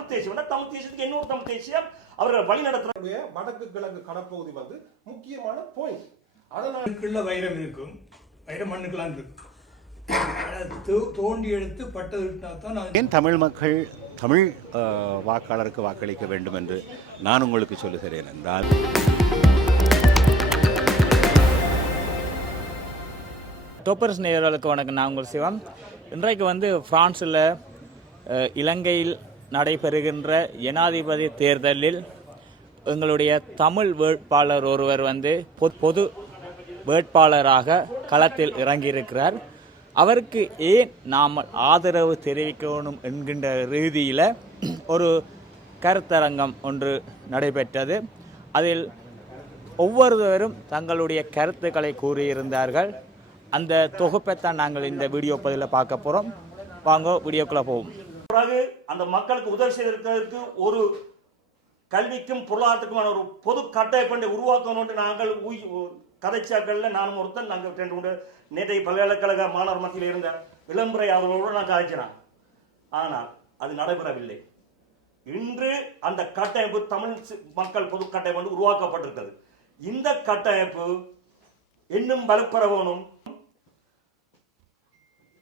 தமிழ் தேசியம். தமிழ் தேசியத்துக்கு இன்னொரு தமிழ் தேசியம்? அவர்கள் வழி நடத்துற நம்முடைய வடக்கு கிழக்கு கடற்பகுதி வந்து முக்கியமான பாயிண்ட் அதனால வைரம் இருக்கும். வைரம் மண்ணுக்கெல்லாம் இருக்கும். தோண்டி எடுத்து பட்டை தான் நான் ஏன் தமிழ் மக்கள் தமிழ் வாக்காளருக்கு வாக்களிக்க வேண்டும் என்று நான் உங்களுக்கு சொல்லுகிறேன் என்றால் டோப்பர்ஸ் நேயர்களுக்கு வணக்கம். நான் உங்கள் சிவம். இன்றைக்கு வந்து பிரான்ஸில் அஹ், இலங்கையில் நடைபெறுகின்ற ஜனாதிபதி தேர்தலில் எங்களுடைய தமிழ் வேட்பாளர் ஒருவர் வந்து பொ- பொது வேட்பாளராக களத்தில் இறங்கியிருக்கிறார். அவருக்கு ஏன் நாம் ஆதரவு தெரிவிக்கணும் என்கின்ற ரீதியில் ஒரு கருத்தரங்கம் ஒன்று நடைபெற்றது. அதில் ஒவ்வொருவரும் தங்களுடைய கருத்துக்களை கூறியிருந்தார்கள். அந்த தொகுப்பைத்தான் நாங்கள் இந்த வீடியோ பதிவில் பார்க்க போகிறோம் வாங்க வீடியோக்குள்ளே போவோம். பிறகு அந்த மக்களுக்கு உதவி செய்திருக்கிறதுக்கு ஒரு கல்விக்கும் பொருளாதாரத்துக்குமான ஒரு பொது கட்டமைப்பை உருவாக்கணும் நாங்கள் உய்- கதைச்சாக்களில் நானும் ஒருத்தன் நாங்கள் ரெண்டு மூணு நேற்றைய பல்கலைக்கழக மாணவர் மத்தியில் இருந்த விளம்பரை அவர்களோடு நான் கதைச்சினேன். ஆனால் அது நடைபெறவில்லை. இன்று அந்த கட்டமைப்பு தமிழ் சி- மக்கள் பொது கட்டமைப்பு வந்து உருவாக்கப்பட்டிருக்கிறது. இந்த கட்டமைப்பு இன்னும் வலுப்பெற வேணும்.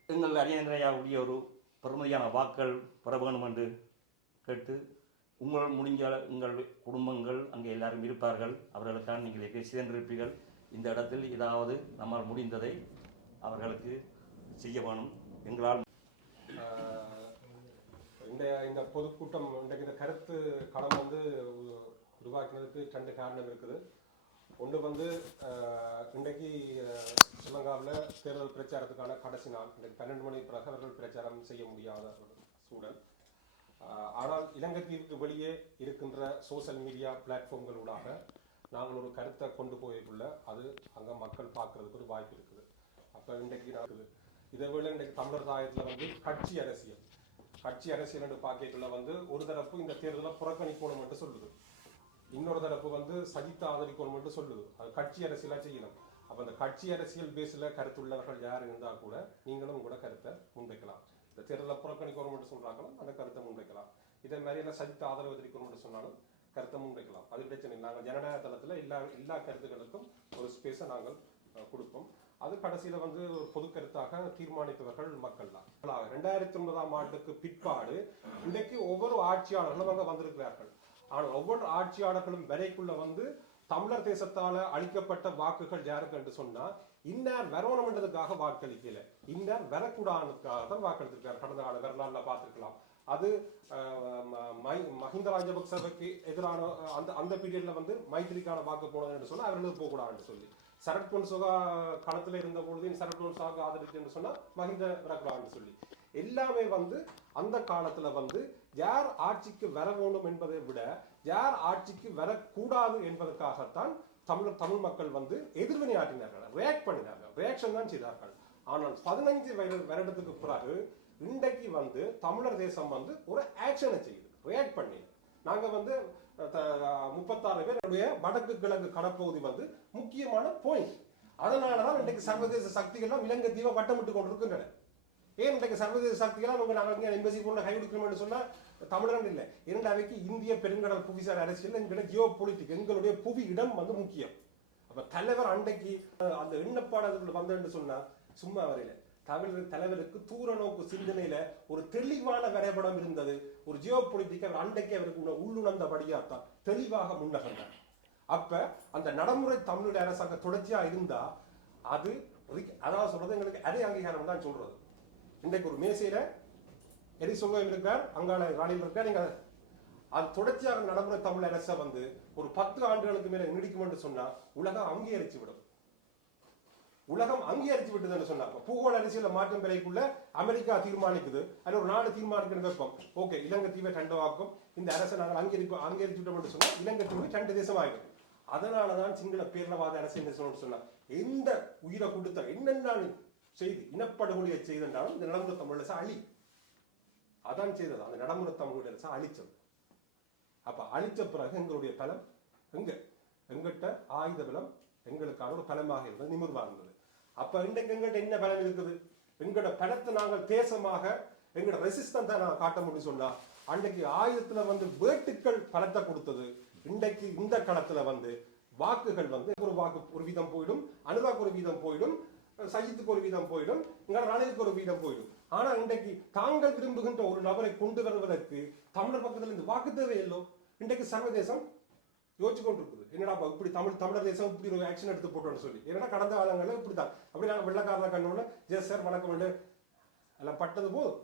எங்கள் அரியணையாவுடைய ஒரு பெருமதியான வாக்கள் பெற வேணும் என்று கேட்டு உங்கள் முடிஞ்ச உங்கள் குடும்பங்கள் அங்கே எல்லாரும் இருப்பார்கள். அவர்களுக்கான நீங்கள் எங்கே சேர்ந்திருப்பீர்கள். இந்த இடத்தில் ஏதாவது நம்மால் முடிந்ததை அவர்களுக்கு செய்ய வேணும். எங்களால் இந்த இந்த பொதுக்கூட்டம் இன்றைக்கு இந்த கருத்து களம் வந்து உருவாக்கினதுக்கு ரெண்டு காரணம் இருக்குது. ஒன்று வந்து இன்றைக்கு ஸ்ரீலங்காவில் தேர்தல் பிரச்சாரத்துக்கான கடைசி நாள் இன்றைக்கு பன்னெண்டு மணி பிறகு பிரச்சாரம் செய்ய முடியாத சூழல். ஆனால் இலங்கை தீவுக்கு வெளியே இருக்கின்ற சோஷியல் மீடியா பிளாட்ஃபார்ம்களூடாக நாங்கள் ஒரு கருத்தை கொண்டு போய்க்குள்ள அது அங்கே மக்கள் பார்க்கறதுக்கு ஒரு வாய்ப்பு இருக்குது. அப்போ இன்றைக்கு நடக்குது இதை விட இன்றைக்கு தமிழர் தாயத்தில் வந்து கட்சி அரசியல். கட்சி அரசியல் என்று பார்க்கக்குள்ள வந்து ஒரு தரப்பு இந்த தேர்தலை புறக்கணிக்கணும் என்று சொல்லுது. இன்னொரு தரப்பு வந்து சஜித்தை ஆதரிக்கணும்னு சொல்லுது. அது கட்சி அரசியலாக செய்யணும். அப்போ அந்த கட்சி அரசியல் பேஸில் கருத்துள்ளவர்கள் யார் இருந்தால் கூட நீங்களும் கூட கருத்தை முன்வைக்கலாம். இந்த தேர்தலை புறக்கணிக்கணும் என்று அந்த கருத்தை முன்வைக்கலாம். இதே மாதிரி எல்லாம் ஆதரவு தெரிவிக்கணும் சொன்னாலும் கருத்தை முன்வைக்கலாம். அது பிரச்சனை இல்லை. நாங்கள் ஜனநாயக தளத்தில் எல்லா எல்லா கருத்துக்களுக்கும் ஒரு ஸ்பேஸை நாங்கள் கொடுப்போம். அது கடைசியில் வந்து ஒரு பொது கருத்தாக தீர்மானிப்பவர்கள் மக்கள் தான். ரெண்டாயிரத்தி ஒன்பதாம் ஆண்டுக்கு பிற்பாடு இன்றைக்கு ஒவ்வொரு ஆட்சியாளர்களும் அங்கே வந்திருக்கிறார்கள். ஆனால் ஒவ்வொரு ஆட்சியாளர்களும் வரைக்குள்ள வந்து தமிழர் தேசத்தால அளிக்கப்பட்ட வாக்குகள் யாருக்கு என்று சொன்னா இன்னார் வரணும்ன்றதுக்காக வாக்களிக்கல. இன்னார் வரக்கூடாதுக்காக தான் வாக்களித்திருக்கார். கடந்த கால வரலாறுல பார்த்துருக்கலாம். அது ம- மஹிந்த ராஜபக்சவுக்கு எதிரான அந்த அந்த பீரியட்ல வந்து மைத்திரிக்கான வாக்கு போனதுன்னு சொன்னா அவர்களுக்கு போகக்கூடாதுன்னு சொல்லி. சரத் பொன்சுகா களத்துல இருந்த பொழுது சரத் பொன்சுகாவுக்கு ஆதரிச்சுன்னு சொன்னா மஹிந்த வரக்கூடாதுன்னு சொல்லி. எல்லாமே வந்து அந்த காலத்துல வந்து யார் ஆட்சிக்கு வர வேண்டும் என்பதை விட யார் ஆட்சிக்கு வரக்கூடாது என்பதற்காகத்தான் தமிழ் தமிழ் மக்கள் வந்து எதிர்வினை ஆற்றினார்கள். ரியாக்ட் பண்ணினார்கள். ரியாக்ஷன் தான் செய்தார்கள். ஆனால் பதினைஞ்சு வயது வருடத்துக்கு பிறகு இன்றைக்கு வந்து தமிழர் தேசம் வந்து ஒரு ஆக்ஷனை செய்யுது. ரியாக்ட் பண்ணி. நாங்க வந்து த- முப்பத்தாறு பேருடைய வடக்கு கிழக்கு கடற்பகுதி வந்து முக்கியமான பாயிண்ட் அதனாலதான் இன்றைக்கு சர்வதேச சக்திகள்லாம் இலங்கை தீவை வட்டமிட்டு கொண்டிருக்கின்றன. ஏன் இன்றைக்கு சர்வதேச சக்திகளாக உங்க நாங்கள் இங்கே எம்பசி கொண்டு கொடுக்கணும்னு சொன்னா தமிழகம் இல்லை. இரண்டாவைக்கு இந்திய பெருங்கடல் புவிசார் அரசியல் என்கிற ஜியோ பொலிட்டிக் எங்களுடைய புவி இடம் வந்து முக்கியம். அப்ப தலைவர் அன்றைக்கு அந்த எண்ணப்பாடர்கள் வந்தேன்னு சொன்னா சும்மா வரையில. தமிழர் தலைவருக்கு தூர நோக்கு சிந்தனையில ஒரு தெளிவான வரைபடம் இருந்தது. ஒரு ஜியோ பொலிட்டிக் அவர் அன்றைக்கு அவருக்கு உள்ளுணர்ந்தபடியாக தான் தெளிவாக முன்னகர்ந்தார். அப்ப அந்த நடைமுறை தமிழ் அரசாங்கம் தொடர்ச்சியா இருந்தா அது அதாவது சொல்றது எங்களுக்கு அதே அங்கீகாரம் தான் சொல்றது. இன்றைக்கு ஒரு மேசையில் எரி சொல்வம் இருக்கிறார் அங்காள ராணியில் இருக்கிறார். நீங்கள் அது தொடர்ச்சியாக நடைமுறை தமிழ் அரசை வந்து ஒரு பத்து ஆண்டுகளுக்கு மேல நீடிக்கும் என்று சொன்னால் உலகம் அங்கீகரிச்சு விடும். உலகம் அங்கீகரித்து விட்டது என்று இப்ப பூகோள அரசியல மாற்றம் பெறக்குள்ள அமெரிக்கா தீர்மானிக்குது. அது ஒரு நாடு தீர்மானிக்கிற வெப்பம். ஓகே இலங்கை தீவை ரெண்டவாக்கும் இந்த அரசை நாங்கள் அங்கீகரிப்போம் அங்கீகரித்து விட்டோம் என்று சொன்னால் இலங்கை தீவு ரெண்டு தேசம் அதனால அதனாலதான் சிங்கள பேரளவாத அரசு என்ன சொல்லணும்னு சொன்னா எந்த உயிரை கொடுத்த என்னென்ன செய்தி. இனப்படுகொலையை செய்தென்றாலும் இந்த நடைமுறை தமிழ் அழி. அதான் செய்தது? அந்த நடைமுறை தமிழ் அரசு அழிச்சது. அப்ப அழிச்ச பிறகு எங்களுடைய பலம் எங்க? எங்கிட்ட ஆயுத பலம் எங்களுக்கான ஒரு பலமாக இருந்தது நிமிர்வா இருந்தது. அப்ப இன்றைக்கு எங்கிட்ட என்ன பலம் இருக்குது? எங்களோட பலத்தை நாங்கள் தேசமாக எங்களோட ரெசிஸ்டன்ஸை நான் காட்ட முடியும் சொன்னா அன்றைக்கு ஆயுதத்துல வந்து வேட்டுக்கள் பலத்தை கொடுத்தது. இன்றைக்கு இந்த களத்துல வந்து வாக்குகள் வந்து ஒரு வாக்கு ஒரு வீதம் போயிடும் அனுராக் ஒரு வீதம் போயிடும். சஜித்துக்கு ஒரு வீதம் போயிடும் இங்க ரணிலுக்கு ஒரு வீதம் போயிடும். ஆனா இன்றைக்கு தாங்கள் விரும்புகின்ற ஒரு நபரை கொண்டு வருவதற்கு தமிழர் பக்கத்தில் இருந்து வாக்கு தேவையில்லோ இன்றைக்கு சர்வதேசம் யோசிச்சு கொண்டிருக்குது. என்னடா இப்படி தமிழ் தமிழர் தேசம் இப்படி ஒரு ஆக்ஷன் எடுத்து போட்டோம்னு சொல்லி. ஏன்னா கடந்த காலங்களில் இப்படி தான் அப்படி நாங்கள் வெள்ளக்காரன கண்ணோட ஜெஸ் சார் வணக்கம் எல்லாம் பட்டது போதும்.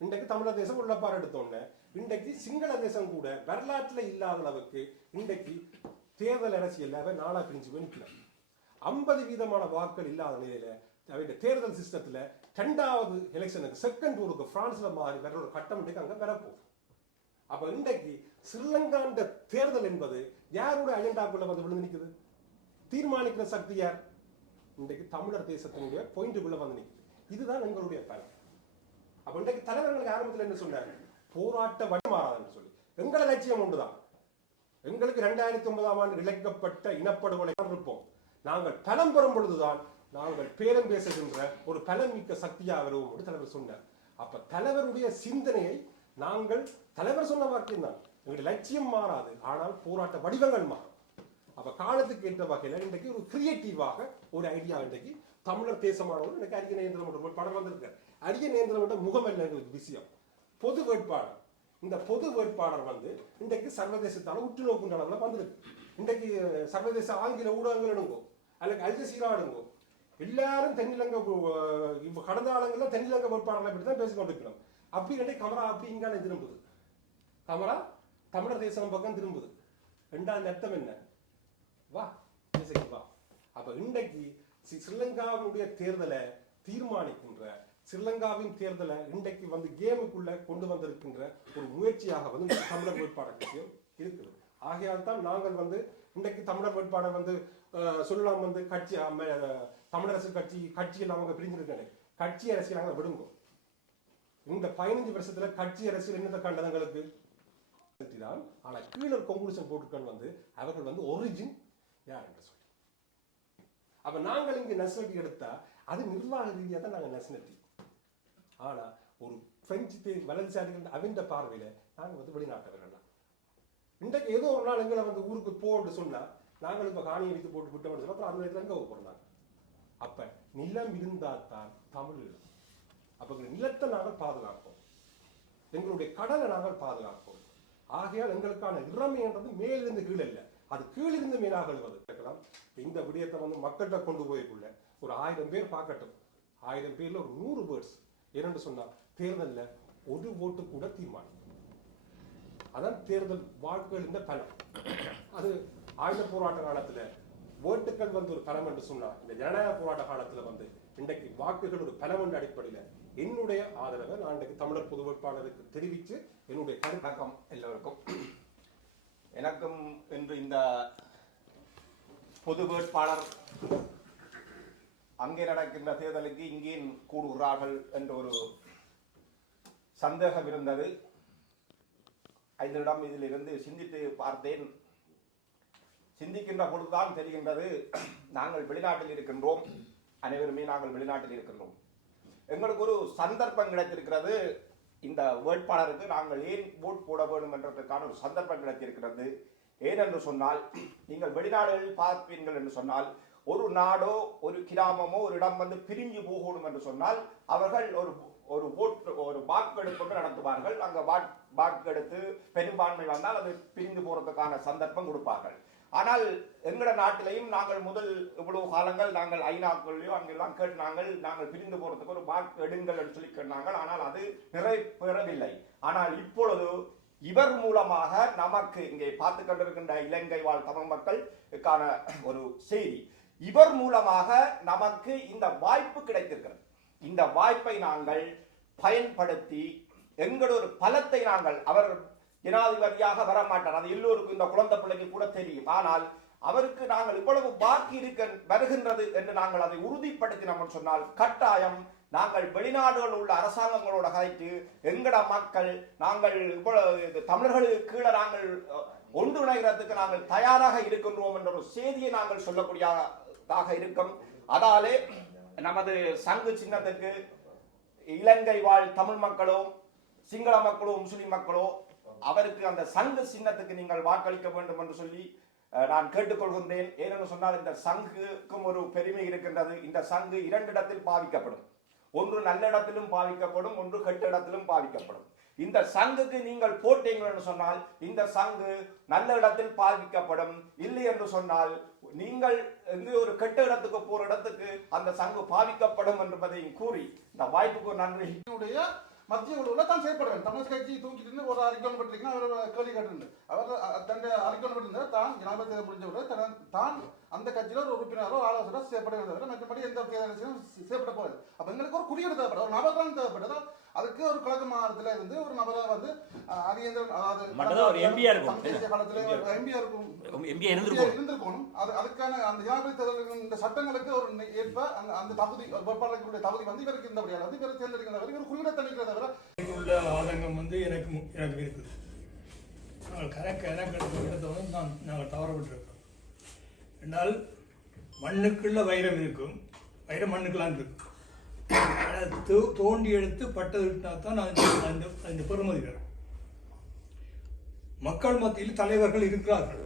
இன்றைக்கு தமிழர் தேசம் உள்ளப்பார் எடுத்தோன்னே இன்றைக்கு சிங்கள தேசம் கூட வரலாற்றில் இல்லாத அளவுக்கு இன்றைக்கு தேர்தல் அரசியல் அவன் நாளா பிரிஞ்சு போய் நிற்கிறான் ஐம்பது வீதமான வாக்குகள் இல்லாத நிலையில் அவருடைய தேர்தல் சிஸ்டத்துல ரெண்டாவது எலெக்ஷனுக்கு செகண்ட் டூருக்கு பிரான்ஸ்ல மாறி வேற ஒரு கட்டம் இன்றைக்கு அங்கே வரப்போகுது. அப்ப இன்றைக்கு ஸ்ரீலங்காண்ட தேர்தல் என்பது யாருடைய அஜெண்டாக்குள்ள வந்து விழுந்து நிற்குது தீர்மானிக்கிற சக்தி யார்? இன்றைக்கு தமிழர் தேசத்தினுடைய பாயிண்ட்டுக்குள்ள வந்து நிற்குது இதுதான் எங்களுடைய பலம் அப்போ இன்றைக்கு தலைவர்களுக்கு ஆரம்பத்தில் என்ன சொன்னார்? போராட்ட வழி மாறாதுன்னு சொல்லி. எங்களை லட்சியம் ஒன்றுதான். எங்களுக்கு ரெண்டாயிரத்தி ஒன்பதாம் ஆண்டு இழைக்கப்பட்ட இனப்படுகொலை இருப்போம். நாங்கள் பலம் பெறும் பொழுதுதான் நாங்கள் பேரம் பேசுகின்ற ஒரு பலம் மிக்க சக்தியாக வருவோம் என்று தலைவர் சொன்னார். அப்ப தலைவருடைய சிந்தனையை நாங்கள் தலைவர் சொன்ன வாக்கியம் தான் எங்களுடைய லட்சியம் மாறாது. ஆனால் போராட்ட வடிவங்கள் மாறும். அப்ப காலத்துக்கு ஏற்ற வகையில் இன்றைக்கு ஒரு கிரியேட்டிவாக ஒரு ஐடியா இன்றைக்கு தமிழர் தேசமானவர் இன்றைக்கு அரிய நேந்திரம் என்ற ஒரு படம் வந்திருக்கார் அரிய நேந்திரம் என்ற முகம் இல்லை எங்களுக்கு விஷயம். பொது வேட்பாளர். இந்த பொது வேட்பாளர் வந்து இன்றைக்கு சர்வதேசத்தால உற்று நோக்குன்ற அளவில் வந்திருக்கு. இன்றைக்கு சர்வதேச ஆங்கில ஊடகங்கள் எடுங்கோ அல்லது அல் எல்லாரும் தென்னிலங்கை இப்போ கடந்த காலங்களில் தென்னிலங்க வேட்பாளர்களை பற்றி தான் பேசிக்கொண்டிருக்கிறோம் அப்படி இன்றைக்கு கமரா அப்படி இங்கான திரும்புது. கமரா தமிழர் தேசம் பக்கம் திரும்புது. ரெண்டாவது அர்த்தம் என்ன? வா இசைக்கு வா. அப்போ இன்றைக்கு ஸ்ரீலங்காவினுடைய தேர்தலை தீர்மானிக்கின்ற ஸ்ரீலங்காவின் தேர்தலை இன்றைக்கு வந்து கேமுக்குள்ள கொண்டு வந்திருக்கின்ற ஒரு முயற்சியாக வந்து இந்த தமிழர் வேட்பாளர் விஷயம் இருக்குது. ஆகையால் தான் நாங்கள் வந்து இன்றைக்கு தமிழர் வேட்பாளர் வந்து சொல்லலாம் வந்து கட்சி அம்ம, தமிழரசு கட்சி கட்சியில் அவங்க பிரிஞ்சிருக்காங்க. கட்சி அரசியல் நாங்கள் விடுங்கோ. இந்த பதினஞ்சு வருஷத்துல கட்சி அரசியல் என்னத்தை கண்டதங்களுக்கு தான் ஆனா கீழே கொங்குலிசன் போட்டுக்கணும் வந்து அவர்கள் வந்து ஒரிஜின் யார் என்று சொல்லி. அப்ப நாங்கள் இங்க நெஷனாலிட்டி எடுத்தா அது நிர்வாக ரீதியாக தான் நாங்க நெஷனாலிட்டி ஆனா ஒரு பிரெஞ்சு தே- வலதுசாரிகள் அவன் பார்வையில நாங்க வந்து வெளிநாட்டவர்கள். இன்றைக்கு ஏதோ ஒரு நாள் எங்களை வந்து ஊருக்கு போன்னு சொன்னா நாங்கள் இப்போ காணியை வித்து போட்டு விட்டோம்னு சொன்னா அப்புறம் அந்த இடத்துல எங்கே போறாங்க அப்ப நிலம் இருந்தால் தான் தமிழ் ஈழம். அப்ப நிலத்தை நாங்கள் பாதுகாப்போம். எங்களுடைய கடலை நாங்கள் பாதுகாப்போம். ஆகையால் எங்களுக்கான இறமைன்றது மேலிருந்து கீழே இல்லை அது கீழிருந்து மேலாக எழுவது கேட்கலாம். இந்த விடயத்தை வந்து மக்கள்கிட்ட கொண்டு போய்க்குள்ள ஒரு ஆயிரம் பேர் பார்க்கட்டும். ஆயிரம் பேர்ல ஒரு நூறு பேர்ட்ஸ் என்னன்னு சொன்னா தேர்தல்ல ஒரு ஓட்டு கூட தீர்மானிக்கும். அதான் தேர்தல் வாக்குகள் இந்த பலம் அது ஆயுத போராட்ட காலத்துல ஓட்டுகள் வந்து ஒரு பலம் என்று சொன்னா இந்த ஜனநாயக போராட்ட காலத்துல வந்து இன்றைக்கு வாக்குகள் ஒரு பலம் என்ற அடிப்படையில என்னுடைய ஆதரவை நான் இன்றைக்கு தமிழர் பொது வேட்பாளருக்கு தெரிவித்து என்னுடைய கருத்து எல்லோருக்கும். எனக்கும் இன்று இந்த பொது வேட்பாளர் அங்கே நடக்கின்ற தேர்தலுக்கு இங்கே கூடுகிறார்கள் என்ற ஒரு சந்தேகம் இருந்தது. ஐந்திடம் இதிலிருந்து சிந்தித்து பார்த்தேன். சிந்திக்கின்ற பொழுதுதான் தெரிகின்றது நாங்கள் வெளிநாட்டில் இருக்கின்றோம். அனைவருமே நாங்கள் வெளிநாட்டில் இருக்கின்றோம். எங்களுக்கு ஒரு சந்தர்ப்பம் கிடைத்திருக்கிறது. இந்த வேட்பாளருக்கு நாங்கள் ஏன் ஓட் போட வேண்டும் என்றதற்கான ஒரு சந்தர்ப்பம் கிடைத்திருக்கிறது. ஏனென்று சொன்னால் நீங்கள் வெளிநாடுகளில் பார்ப்பீர்கள் என்று சொன்னால் ஒரு நாடோ ஒரு கிராமமோ ஒரு இடம் வந்து பிரிஞ்சு போகணும் என்று சொன்னால் அவர்கள் ஒரு ஒரு ஓட்டு ஒரு வாக்கெடுப்பு நடத்துவார்கள். அங்கே வாக்கு வாக்கெடுத்து பெரும்பான்மை வந்தால் அது பிரிந்து போறதுக்கான சந்தர்ப்பம் கொடுப்பார்கள். ஆனால் எங்கட நாட்டிலையும் நாங்கள் முதல் இவ்வளவு காலங்கள் நாங்கள் ஐநாக்களையோ அங்கெல்லாம் கேட்டு நாங்கள் நாங்கள் பிரிந்து போறதுக்கு ஒரு வாக்கு எடுங்கள் என்று சொல்லி கேட்டாங்க ஆனால் அது நிறைவேறவில்லை ஆனால் இப்பொழுது இவர் மூலமாக நமக்கு இங்கே பார்த்து கொண்டிருக்கின்ற இலங்கை வாழ் தமிழ் மக்களுக்கான ஒரு செய்தி. இவர் மூலமாக நமக்கு இந்த வாய்ப்பு கிடைத்திருக்கிறது. இந்த வாய்ப்பை நாங்கள் பயன்படுத்தி எங்களோட ஒரு பலத்தை நாங்கள் அவர் ஜனாதிபதியாக வர மாட்டார் அது எல்லோருக்கும் இந்த குழந்தை பிள்ளைக்கு கூட தெரியும். ஆனால் அவருக்கு நாங்கள் இவ்வளவு பாக்கி இருக்க வருகின்றது என்று நாங்கள் அதை உறுதிப்படுத்தினோம் சொன்னால் கட்டாயம் நாங்கள் வெளிநாடுகளில் உள்ள அரசாங்கங்களோட கதைத்து எங்கட மக்கள் நாங்கள் இவ்வளவு தமிழர்களுக்கு கீழே நாங்கள் ஒன்றுணைகிறதுக்கு நாங்கள் தயாராக இருக்கின்றோம் என்ற ஒரு செய்தியை நாங்கள் சொல்லக்கூடியதாக இருக்கும். அதாலே நமது சங்கு சின்னத்துக்கு இலங்கை வாழ் தமிழ் மக்களும் சிங்கள மக்களோ முஸ்லிம் மக்களோ அவருக்கு அந்த சங்கு சின்னத்துக்கு நீங்கள் வாக்களிக்க வேண்டும் என்று சொல்லி நான் கேட்டுக்கொள்கின்றேன். ஏனென்று சொன்னால் இந்த சங்குக்கும் ஒரு பெருமை இருக்கின்றது. இந்த சங்கு இரண்டு இடத்தில் பாவிக்கப்படும். ஒன்று நல்ல இடத்திலும் பாவிக்கப்படும் ஒன்று கெட்ட இடத்திலும் பாவிக்கப்படும். இந்த சங்குக்கு நீங்கள் போட்டீங்கன்னு என்று சொன்னால் இந்த சங்கு நல்ல இடத்தில் பாவிக்கப்படும். இல்லை என்று சொன்னால் நீங்கள் எங்கே ஒரு கெட்ட இடத்துக்கு போற இடத்துக்கு அந்த சங்கு பாவிக்கப்படும் என்பதையும் கூறி இந்த வாய்ப்புக்கு நன்றி. மத்திய குழுவில் தான் செயல்படுவேன் வேண்டும் தமிழ் கட்சி தூக்கிட்டு இருந்து ஒரு அறிக்கை பெற்றிருக்கீங்க அவர் கேள்வி கேட்டிருந்து அவர் தன் அறிக்கை பெற்றிருந்தார் தான் ஜனாதிபதி தேர்தல் முடிஞ்சவர் தன் தான் அந்த கட்சியில் ஒரு உறுப்பினரோ ஆலோசகரோ செய்யப்பட வேண்டும் மற்றபடி எந்த தேர்தலும் செய்யப்பட போகுது அப்போ எங்களுக்கு ஒரு குறியீடு தேவைப்படும் ஒரு நபர் தான் தேவைப்படுது. அதுக்கு ஒரு கிழக்கு மாநிலத்தில் இருந்து ஒரு நபரை வந்து அஹ், அரியந்திரன் அதாவது ஒரு MP யா இருக்கும். தேசிய காலத்தில் ஒரு எம்பியா இருக்கும். எம்பிஏ இருந்திருக்கும். இருந்திருக்கணும். அது அதுக்கான அந்த ஜனாதிபதி தேர்தலுக்கு இந்த சட்டங்களுக்கு ஒரு ஏற்ப அந்த அந்த தகுதி ஒரு வேட்பாளர்களுடைய தகுதி வந்து இவருக்கு இருந்தபடியால் வந்து இவர் தேர்ந்தெடுக்கிறவர் இவர் குறிப்பிட தணிக்கிறத தவிர? உள்ள ஆதங்கம் வந்து எனக்கு எனக்கு இருக்குது. நாங்கள் கணக்கு கணக்கெடுப்பு நான் நாங்கள் தவற என்றால் என்னால் மண்ணுக்குள்ள வைரம் இருக்கும். வைரம் மண்ணுக்குள்ளான் இருக்கும் தோ தோண்டி எடுத்து பட்டது விட்டா தான் நான் அந்த அந்த பெருமதி வரும். மக்கள் மத்தியில் தலைவர்கள் இருக்கிறார்கள்.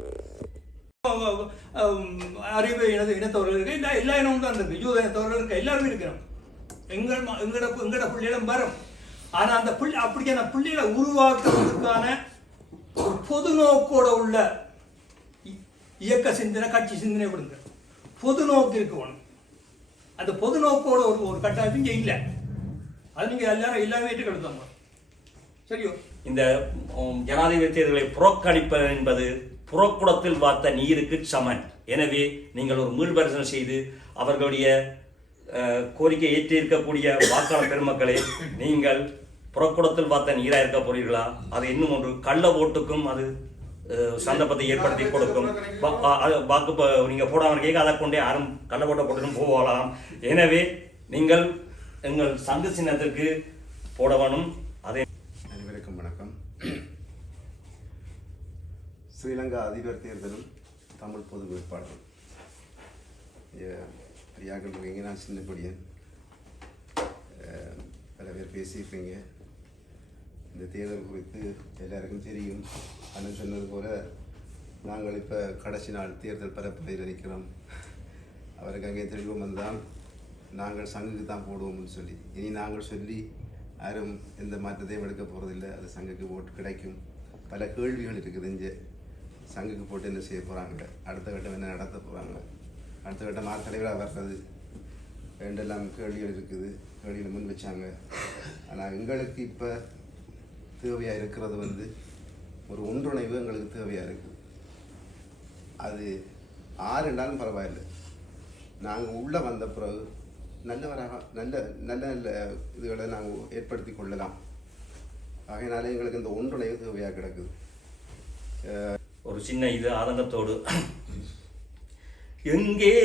அறிவு இனது இனத்தவர்கள் இருக்கு. எல்லா எல்லா இனமும் தான் இருக்கு யூத இனத்தவர்கள் இருக்கு எல்லாரும் இருக்கிறோம் எங்கள் ம- எங்கட எங்கட பிள்ளைகளும் வரும். ஆனால் அந்த பிள்ளை அப்படியான பிள்ளைகளை உருவாக்குறதுக்கான ஒரு பொது நோக்கோட உள்ள இயக்க சிந்தனை கட்சி சிந்தனை விடுங்க பொது நோக்கு இருக்கணும் அந்த பொது நோக்கோட ஒரு ஒரு கட்டாயம் இங்கே இல்லை. அது நீங்கள் எல்லாரும் எல்லாமே ஏற்றுக்கெடுத்தாங்க சரியோ? இந்த ஜனாதிபதி தேர்தலை புறக்கணிப்பது என்பது புறக்குடத்தில் வார்த்த நீருக்கு சமன். எனவே நீங்கள் ஒரு மீள்பரிசனை செய்து அவர்களுடைய கோரிக்கை ஏற்றிருக்கக்கூடிய வாக்காளர் பெருமக்களை நீங்கள் புறக்குடத்தில் பார்த்த நீராக இருக்க போறீர்களா? அது இன்னும் ஒன்று கள்ள ஓட்டுக்கும் அது சந்தர்ப்பத்தை ஏற்படுத்தி கொடுக்கும். வாக்கு நீங்கள் போடாமல் போடாம இருக்கீங்க அதை கொண்டே யாரும் கள்ள ஓட்ட போகலாம். எனவே நீங்கள் எங்கள் சங்க சின்னத்திற்கு போட வேணும். அதே அனைவருக்கும் வணக்கம். ஸ்ரீலங்கா அதிபர் தேர்தலும் தமிழ் பொது வேட்பாளரும். ஐயாக்கள் இருக்கீங்க நான் சின்ன பொடியன் பல பேர் பேசியிருப்பீங்க. இந்த தேர்தல் குறித்து எல்லாருக்கும் தெரியும். அண்ணன் சொன்னது போல் நாங்கள் இப்போ கடைசி நாள் தேர்தல் பரப்புரையில் இருக்கிறோம். அவருக்கு அங்கே தெளிவும் வந்தால் நாங்கள் சங்குக்கு தான் போடுவோம்னு சொல்லி. இனி நாங்கள் சொல்லி யாரும் எந்த மாற்றத்தையும் எடுக்க போகிறதில்ல அது சங்குக்கு ஓட்டு கிடைக்கும். பல கேள்விகள் இருக்குது இங்கே. சங்குக்கு போட்டு என்ன செய்ய போகிறாங்க அடுத்த கட்டம் என்ன நடத்த போகிறாங்க அடுத்த கட்டம் யார் வர்றது? ரெண்டெல்லாம் கேள்விகள் இருக்குது. கேள்விகளை முன் வச்சாங்க. ஆனால் எங்களுக்கு இப்போ தேவையாக இருக்கிறது வந்து ஒரு ஒன்றுணைவு எங்களுக்கு தேவையாக இருக்குது அது ஆறுனாலும் பரவாயில்லை. நாங்கள் உள்ளே வந்த பிறகு நல்லவராக நல்ல நல்ல நல்ல இதுகளை நாங்கள் ஏற்படுத்தி கொள்ளலாம். ஆகையினால எங்களுக்கு இந்த ஒன்றுணைவு தேவையாக கிடக்குது. ஒரு சின்ன இது ஆதங்கத்தோடு எங்கே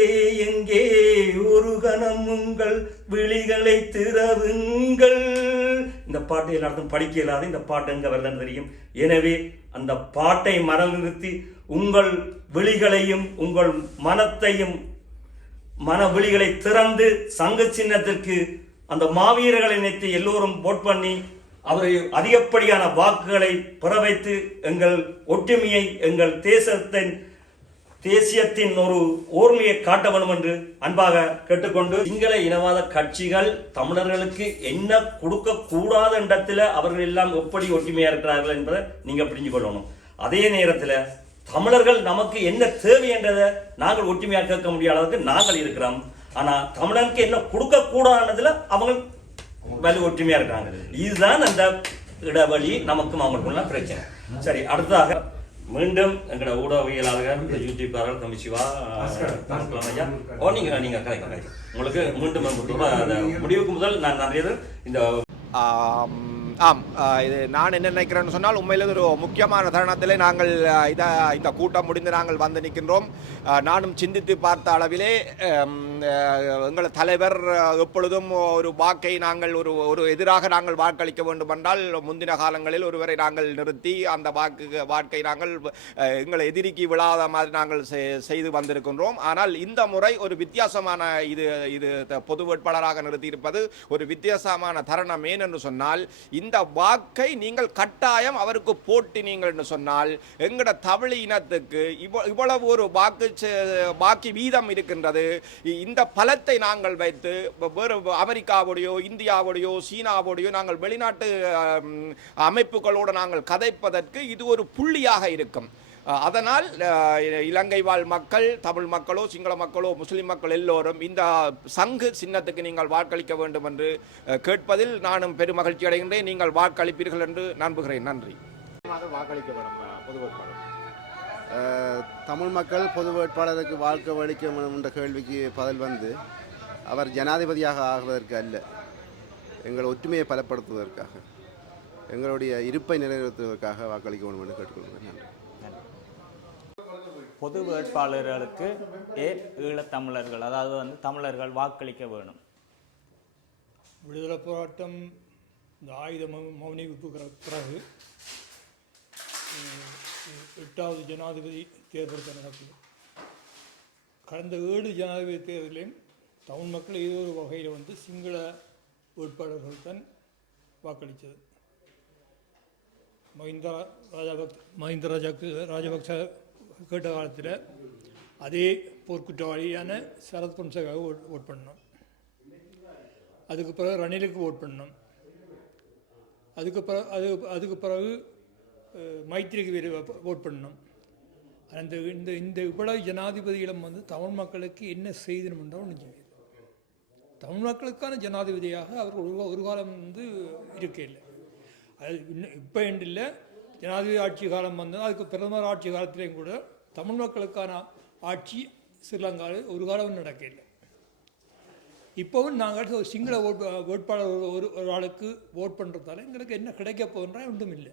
எங்கே ஒரு கணம் உங்கள் விழிகளை திறவுங்கள். இந்த பாட்டை எல்லாருக்கும் படிக்கலாது இந்த பாட்டு எங்கே வருதுன்னு தெரியும். எனவே அந்த பாட்டை மனதில் நிறுத்தி உங்கள் விழிகளையும் உங்கள் மனத்தையும் மன விழிகளை திறந்து சங்க சின்னத்திற்கு அந்த மாவீரர்களை நினைத்து எல்லோரும் போட் பண்ணி அவரை அதிகப்படியான வாக்குகளை பெற வைத்து எங்கள் ஒற்றுமையை எங்கள் தேசத்தின் தேசியத்தின் ஒரு ஓர்மையை காட்ட வேண்டும் என்று அன்பாக கேட்டுக்கொண்டு சிங்கள இனவாத கட்சிகள் தமிழர்களுக்கு என்ன கொடுக்க கூடாத இடத்துல அவர்கள் எல்லாம் எப்படி ஒற்றுமையா இருக்கிறார்கள் என்பதை நீங்க புரிஞ்சு கொள்ளணும். அதே நேரத்தில் தமிழர்கள் நமக்கு என்ன தேவை என்றதை நாங்கள் ஒற்றுமையாக கேட்க முடியாத அளவுக்கு நாங்கள் இருக்கிறோம். ஆனா தமிழனுக்கு என்ன கொடுக்க கூடாதுல அவங்க வலு ஒற்றுமையா இருக்காங்க. இதுதான் அந்த இடைவெளி நமக்கும் அவங்களுக்குள்ள பிரச்சனை. சரி அடுத்ததாக மீண்டும் எங்களோட ஊடகவியலாளர்கள் யூடியூப்பாளர் தம்பி சிவா ஐயா. ஓ நீங்க நீங்க கலைக்க கலைக்க உங்களுக்கு மீண்டும் முடிவுக்கு முதல் நான் நிறைய இந்த ஆம், இது நான் என்ன நினைக்கிறேன்னு சொன்னால் உண்மையில் ஒரு முக்கியமான தருணத்திலே நாங்கள் இதை இந்த கூட்டம் முடிந்து நாங்கள் வந்து நிற்கின்றோம். நானும் சிந்தித்து பார்த்த அளவிலே எங்கள் தலைவர் எப்பொழுதும் ஒரு வாக்கை நாங்கள் ஒரு ஒரு எதிராக நாங்கள் வாக்களிக்க வேண்டும் என்றால் முந்தின காலங்களில் ஒருவரை நாங்கள் நிறுத்தி அந்த வாக்கு வாக்கை நாங்கள் எங்களை எதிரிக்கு விழாத மாதிரி நாங்கள் செ- செய்து வந்திருக்கின்றோம். ஆனால் இந்த முறை ஒரு வித்தியாசமான இது இது த- பொது வேட்பாளராக நிறுத்தியிருப்பது ஒரு வித்தியாசமான தருணம். ஏன் என்று சொன்னால் இந்த வாக்கை நீங்கள் கட்டாயம் அவருக்கு போட்டினீங்கள் என்று சொன்னால் எங்கட தமிழ் இனத்துக்கு இவ்வளவு ஒரு வாக்கு வாக்கு வீதம் இருக்கின்றது. இந்த பலத்தை நாங்கள் வைத்து வேறு அமெரிக்காவுடையோ இந்தியாவுடையோ சீனாவுடையோ நாங்கள் வெளிநாட்டு அமைப்புகளோடு நாங்கள் கதைப்பதற்கு இது ஒரு புள்ளியாக இருக்கும். அதனால் இலங்கை வாழ் மக்கள் தமிழ் மக்களோ சிங்கள மக்களோ முஸ்லிம் மக்கள் எல்லோரும் இந்த சங்கு சின்னத்துக்கு நீங்கள் வாக்களிக்க வேண்டும் என்று கேட்பதில் நானும் பெருமகிழ்ச்சி அடைகின்றேன். நீங்கள் வாக்களிப்பீர்கள் என்று நம்புகிறேன். நன்றி. அஹ், தமிழ் மக்கள் பொது வேட்பாளருக்கு வாழ்க்கை வலிக்க வேண்டும் என்ற கேள்விக்கு பதில் வந்து அவர் ஜனாதிபதியாக ஆகுவதற்கு அல்ல எங்கள் ஒற்றுமையை பலப்படுத்துவதற்காக எங்களுடைய இருப்பை நிறைவேற்றுவதற்காக வாக்களிக்க வேண்டும் என்று கேட்டுக்கொள்கிறேன். நன்றி. பொது வேட்பாளர்களுக்கு ஏ ஈழத்தமிழர்கள் அதாவது வந்து தமிழர்கள் வாக்களிக்க வேணும். விடுதலை போராட்டம் இந்த ஆயுத மௌ- மௌனிப்பு பிறகு எட்டாவது ஜனாதிபதி தேர்தல் நடக்குது. கடந்த ஏழு ஜனாதிபதி தேர்தலையும் தமிழ் மக்கள் ஏதோ ஒரு வகையில் வந்து சிங்கள வேட்பாளர்கள் தான் வாக்களித்தது. மஹிந்தா ராஜபக்ச மஹிந்த ராஜாக்கு ராஜபக்ச கேட்ட காலத்தில் அதே போர்க்குற்றவாளியான சரத் பொன்சேகாவை ஓட் ஓட் பண்ணோம் அதுக்கு பிறகு ரணிலுக்கு ஓட் பண்ணோம் அதுக்கு பிறகு அது அதுக்கு பிறகு மைத்திரிக்கு வேறு ஓட் பண்ணோம் அந்த இந்த இந்த இவ்வளவு ஜனாதிபதிகளும் வந்து தமிழ் மக்களுக்கு என்ன செய்தணும்ன்றா ஒன்று செய்யுது தமிழ் மக்களுக்கான ஜனாதிபதியாக அவர் ஒரு ஒரு காலம் வந்து இருக்கையில் அது இன்னும் இப்போ என்று இல்லை ஜனாதிபதி ஆட்சி காலம் வந்தது அதுக்கு பிரதமர் ஆட்சி காலத்திலேயும் கூட தமிழ் மக்களுக்கான ஆட்சி ஸ்ரீலங்காவில் ஒரு காலமும் நடக்கையில் இப்போவும் நாங்கள் ஒரு சிங்கள ஓட் வேட்பாளர் ஒரு- ஒரு ஆளுக்கு ஓட் பண்ணுறதால எங்களுக்கு என்ன கிடைக்க போகுன்றா ஒன்றும் இல்லை.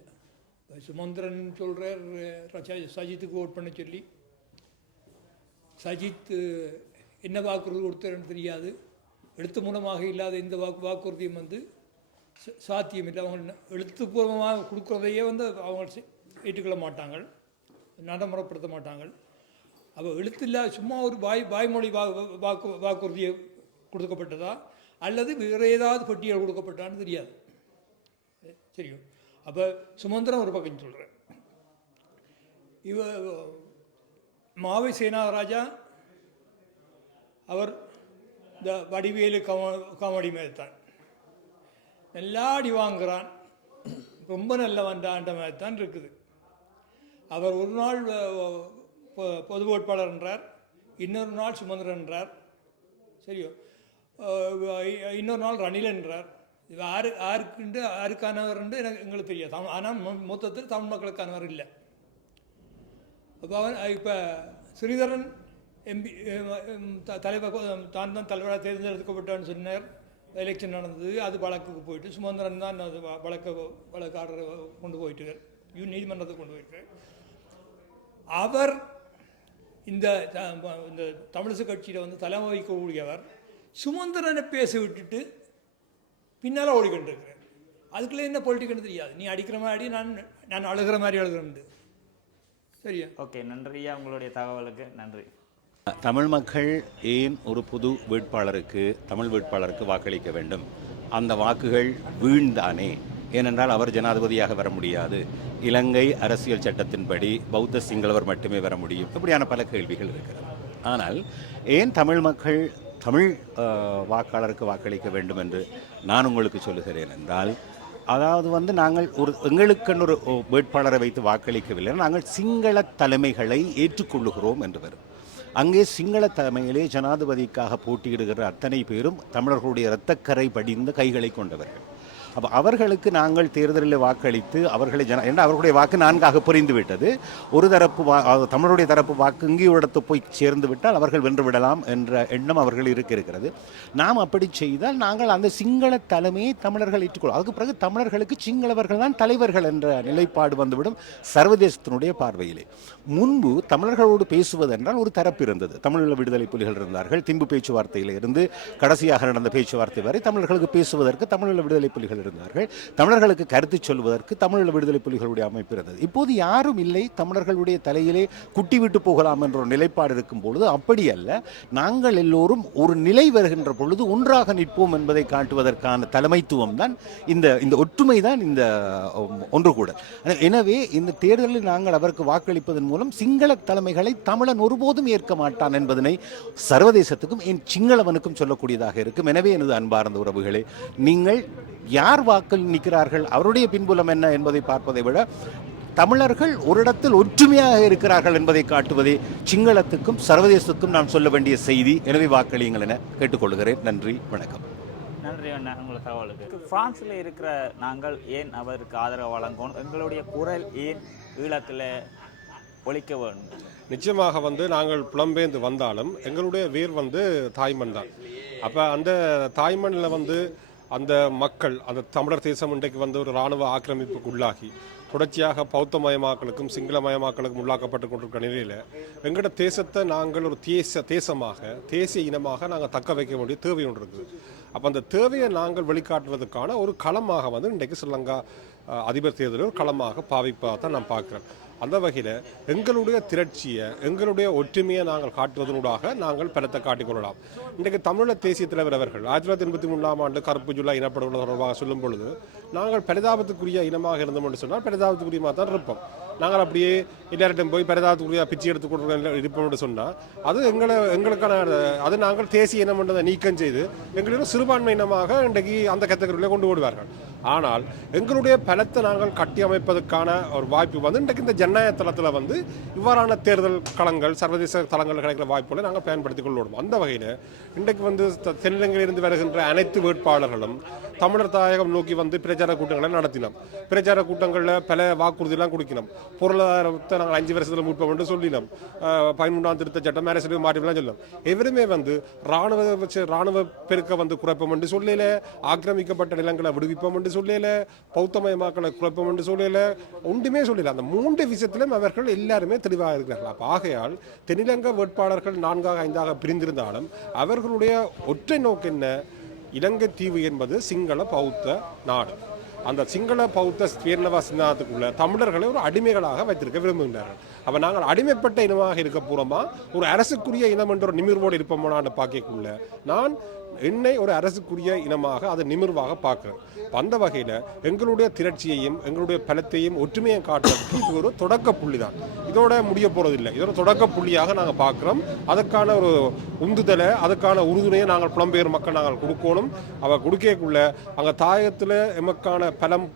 சுமந்திரன் சொல்கிறார் சஜித்துக்கு ஓட் பண்ண சொல்லி. சஜித் என்ன வாக்குறுதி கொடுத்தாருன்னு தெரியாது. எழுத்து மூலமாக இல்லாத இந்த வாக்கு வாக்குறுதியும் வந்து சாத்தியம் இல்லை. அவங்க எழுத்துப்பூர்வமாக கொடுக்குறதையே வந்து அவங்க ஏற்றுக்கொள்ள மாட்டாங்க நடைமுறைப்படுத்த மாட்டாங்க அப்போ எழுத்தில்லா சும்மா ஒரு வாய் வாய்மொழி வா வாக்கு வாக்குறுதியை கொடுக்கப்பட்டதா? அல்லது வேறு ஏதாவது பட்டியல் கொடுக்கப்பட்டான்னு தெரியாது. சரியோ? அப்போ சுமந்திரம் ஒரு பக்கம் சொல்கிறேன் இவ மாவை சேனாராஜா அவர் இந்த வடிவேலு கம காமெடி மாதிரி நல்லாடி வாங்குகிறான் ரொம்ப நல்லவன்டான்ற மாதிரி தான் இருக்குது. அவர் ஒரு நாள் பொது வேட்பாளர் என்றார். இன்னொரு நாள் சுமந்திரன் என்றார். சரியோ? இன்னொரு நாள் ரணில் என்றார். இது யாரு யாருக்குண்டு யாருக்கானவர் எனக்கு எங்களுக்கு தெரியாது. தமிழ் ஆனால் மொ- மொத்தத்தில் தமிழ் மக்களுக்கானவர் இல்லை. அப்போ அவன் இப்போ ஸ்ரீதரன் எம்பி தலைவர் தான் தான் தலைவராக தேர்ந்தெடுக்கப்பட்டான்னு சொன்னார். எலெக்ஷன் நடந்தது அது வழக்குக்கு போயிட்டு சுமந்திரன் தான் அது வ- வழக்க கொண்டு போயிட்டு யூ நீதிமன்றத்துக்கு கொண்டு போயிட்டு அவர் இந்த இந்த தமிழிசை கட்சியில் வந்து தலைமை வகிக்கக்கூடியவர் சுமந்திரனை பேச விட்டுட்டு பின்னால் ஓடிக்கொண்டிருக்கிறேன் அதுக்குள்ளே என்ன பொலிட்டிக்கன்னு தெரியாது. நீ அடிக்கிற மாதிரி நான் நான் அழுகிற மாதிரி அழுகிறேன் சரியா? ஓகே நன்றியா உங்களுடைய தகவலுக்கு நன்றி. தமிழ் மக்கள் ஏன் ஒரு புது வேட்பாளருக்கு தமிழ் வேட்பாளருக்கு வாக்களிக்க வேண்டும்? அந்த வாக்குகள் வீண்தானே ஏனென்றால் அவர் ஜனாதிபதியாக வர முடியாது. இலங்கை அரசியல் சட்டத்தின்படி பௌத்த சிங்களவர் மட்டுமே வர முடியும். இப்படியான பல கேள்விகள் இருக்கிறது. ஆனால் ஏன் தமிழ் மக்கள் தமிழ் வாக்காளருக்கு வாக்களிக்க வேண்டும் என்று நான் உங்களுக்கு சொல்லுகிறேன் என்றால் அதாவது வந்து நாங்கள் ஒரு எங்களுக்கென்று ஒரு வேட்பாளரை வைத்து வாக்களிக்கவில்லை நாங்கள் சிங்கள தலைமைகளை ஏற்றுக்கொள்ளுகிறோம் என்று வரும். அங்கே சிங்கள தலைமையிலே ஜனாதிபதிக்காக போட்டியிடுகிற அத்தனை பேரும் தமிழர்களுடைய இரத்தக்கரை படிந்த கைகளை கொண்டவர்கள். அப்போ அவர்களுக்கு நாங்கள் தேர்தலில் வாக்களித்து அவர்களை ஜன ஏன்னா அவர்களுடைய வாக்கு நான்காக புரிந்து விட்டது. ஒரு தரப்பு வா தமிழுடைய தமிழருடைய தரப்பு வாக்கு இங்கே இடத்து போய் சேர்ந்து விட்டால் அவர்கள் வென்று விடலாம் என்ற எண்ணம் அவர்கள் இருக்க இருக்கிறது. நாம் அப்படி செய்தால் நாங்கள் அந்த சிங்கள தலைமையை தமிழர்கள் ஏற்றுக்கொள்ளும் அதுக்கு பிறகு தமிழர்களுக்கு சிங்களவர்கள் தான் தலைவர்கள் என்ற நிலைப்பாடு வந்துவிடும் சர்வதேசத்தினுடைய பார்வையிலே. முன்பு தமிழர்களோடு பேசுவதென்றால் ஒரு தரப்பு இருந்தது. தமிழீழ விடுதலை புலிகள் இருந்தார்கள். திம்பு பேச்சுவார்த்தையில் இருந்து கடைசியாக நடந்த பேச்சுவார்த்தை வரை தமிழர்களுக்கு பேசுவதற்கு தமிழீழ விடுதலை புலிகள் தமிழர்கள் இருந்தார்கள் தமிழர்களுக்கு கருத்து சொல்வதற்கு தமிழ் விடுதலை புலிகளுடைய அமைப்பு இருந்தது. இப்போது யாரும் இல்லை தமிழர்களுடைய தலையிலே குட்டி விட்டு போகலாம் என்ற நிலைப்பாடு இருக்கும் பொழுது அப்படி அல்ல நாங்கள் எல்லோரும் ஒரு நிலை வருகின்ற பொழுது ஒன்றாக நிற்போம் என்பதை காட்டுவதற்கான தலைமைத்துவம் தான் இந்த இந்த ஒற்றுமை தான் இந்த ஒன்று கூட. எனவே இந்த தேர்தலில் நாங்கள் அவருக்கு வாக்களிப்பதன் மூலம் சிங்கள தலைமைகளை தமிழன் ஒருபோதும் ஏற்க மாட்டான் என்பதனை சர்வதேசத்துக்கும் என் சிங்களவனுக்கும் சொல்லக்கூடியதாக இருக்கும். எனவே எனது அன்பார்ந்த உறவுகளே நீங்கள் யார் வாக்கள் நிற்கிறார்கள்? அவருடைய பின்புலம் என்ன என்பதை பார்ப்பதை விட தமிழர்கள் ஒரு இடத்தில் ஒற்றுமையாக இருக்கிறார்கள் என்பதை காட்டுவதே சிங்களத்துக்கும் சர்வதேசத்துக்கும் நான் சொல்ல வேண்டிய செய்தி. எனவே வாக்களியுங்கள் என கேட்டுக்கொள்கிறேன். நன்றி வணக்கம். நன்றி அண்ணா உங்கள் தகவலுக்கு. பிரான்ஸில் இருக்கிற நாங்கள் ஏன் அவருக்கு ஆதரவு வழங்கணும் எங்களுடைய குரல் ஏன் ஈழத்தில் ஒழிக்க வேண்டும்? நிச்சயமாக வந்து நாங்கள் புலம்பெயர்ந்து வந்தாலும் எங்களுடைய வேர் வந்து தாய்மண் தான். அப்போ அந்த தாய்மண்ணில் வந்து அந்த மக்கள் அந்த தமிழர் தேசம் இன்றைக்கு வந்து ஒரு இராணுவ ஆக்கிரமிப்புக்கு உள்ளாகி தொடர்ச்சியாக பௌத்தமயமாக்கலுக்கும் சிங்களமயமாக்கலுக்கும் உள்ளாக்கப்பட்டு கொண்டிருக்கிற நிலையில் எங்களோட தேசத்தை நாங்கள் ஒரு தேச தேசமாக தேசிய இனமாக நாங்கள் தக்க வைக்க வேண்டிய தேவை ஒன்று இருக்குது. அப்போ அந்த தேவையை நாங்கள் வெளிக்காட்டுவதற்கான ஒரு களமாக வந்து இன்றைக்கு ஸ்ரீலங்கா அதிபர் தேர்தலில் ஒரு களமாக பாவிப்பதாக தான் நான் பார்க்குறேன். அந்த வகையில் எங்களுடைய திரட்சியை எங்களுடைய ஒற்றுமையை நாங்கள் காட்டுவதனூடாக நாங்கள் பலத்தை காட்டிக்கொள்ளலாம். இன்றைக்கு தமிழர் தேசிய தலைவர் அவர்கள் ஆயிரத்தி தொள்ளாயிரத்தி எண்பத்தி மூணாம் ஆண்டு கருப்பு ஜூலை இனப்படுகொலை தொடர்பாக சொல்லும் பொழுது நாங்கள் பரிதாபத்துக்குரிய இனமாக இருந்தோம் என்று சொன்னால் பரிதாபத்துக்குரியமாக தான் இருப்போம். நாங்கள் அப்படியே எல்லார்ட்டும் போய் பரிதாபத்துக்குரிய பிச்சை எடுத்து கொடுக்க இருப்போம் என்று சொன்னால் அது எங்களை எங்களுக்கான அது நாங்கள் தேசிய இனம் என்றதை நீக்கம் செய்து எங்களுடைய சிறுபான்மை இனமாக இன்றைக்கு அந்த கேட்டகரியில் கொண்டு ஓடுவார்கள். ஆனால் எங்களுடைய பலத்தை நாங்கள் கட்டி அமைப்பதற்கான ஒரு வாய்ப்பு வந்து இன்றைக்கு இந்த ஜனநாயக தளத்தில் வந்து இவ்வாறான தேர்தல் களங்கள் சர்வதேச தளங்கள் கிடைக்கிற வாய்ப்புகளை நாங்கள் பயன்படுத்திக் கொள்வோம். அந்த வகையில் இன்றைக்கு வந்து தென்னிலங்கையிலிருந்து வருகின்ற அனைத்து வேட்பாளர்களும் தமிழர் தாயகம் நோக்கி வந்து பிரச்சார கூட்டங்களை நடத்தினோம். பிரச்சார கூட்டங்களில் பல வாக்குறுதிலாம் கொடுக்கணும் பொருளாதாரத்தை நாங்கள் அஞ்சு வருஷத்தில் மீட்போம் என்று சொல்லினோம். பதிமூன்றாம் திருத்த சட்டம் மேலே மாற்றிலாம் சொல்லலாம் எவருமே வந்து ராணுவ வச்சு ராணுவ பெருக்க வந்து குறைப்போம் என்று சொல்லல ஆக்கிரமிக்கப்பட்ட நிலங்களை விடுவிப்போம் என்று சொல்லல பௌத்தமயமாக்களை குறைப்போம் என்று சொல்லல ஒன்றுமே சொல்லல. அந்த மூன்று விஷயத்திலும் அவர்கள் எல்லாருமே தெளிவாக இருக்கிறார்கள். அப்போ ஆகையால் தென்னிலங்க வேட்பாளர்கள் நான்காக ஐந்தாக பிரிந்திருந்தாலும் அவர்களுடைய ஒற்றை நோக்கு என்ன? இலங்கை தீவு என்பது சிங்கள பௌத்த நாடு. அந்த சிங்கள பௌத்த பேர்ணவ சின்னாத்துக்குள்ள தமிழர்களை ஒரு அடிமைகளாக வைத்திருக்க விரும்புகின்றார்கள். அப்போ நாங்கள் அடிமைப்பட்ட இனமாக இருக்க போகிறோமா ஒரு அரசுக்குரிய இனம் என்ற ஒரு நிமிர்வோடு இருப்போமான்னு பார்க்கக்குள்ள நான் என்னை ஒரு அரசுக்குரிய இனமாக அதை நிமிர்வாக பார்க்கிறேன். அந்த வகையில் எங்களுடைய திரட்சியையும் எங்களுடைய பலத்தையும் ஒற்றுமையை காட்டுறதுக்கு இது ஒரு தொடக்க புள்ளி தான் இதோட முடிய போகிறதில்லை இதோட தொடக்க புள்ளியாக நாங்கள் பார்க்குறோம். அதுக்கான ஒரு உந்துதலை அதுக்கான உறுதுணையை நாங்கள் புலம்பெயர் மக்கள் நாங்கள் கொடுக்கணும். அவ கொடுக்கக்குள்ள அங்கே தாயத்தில் எமக்கான பலம்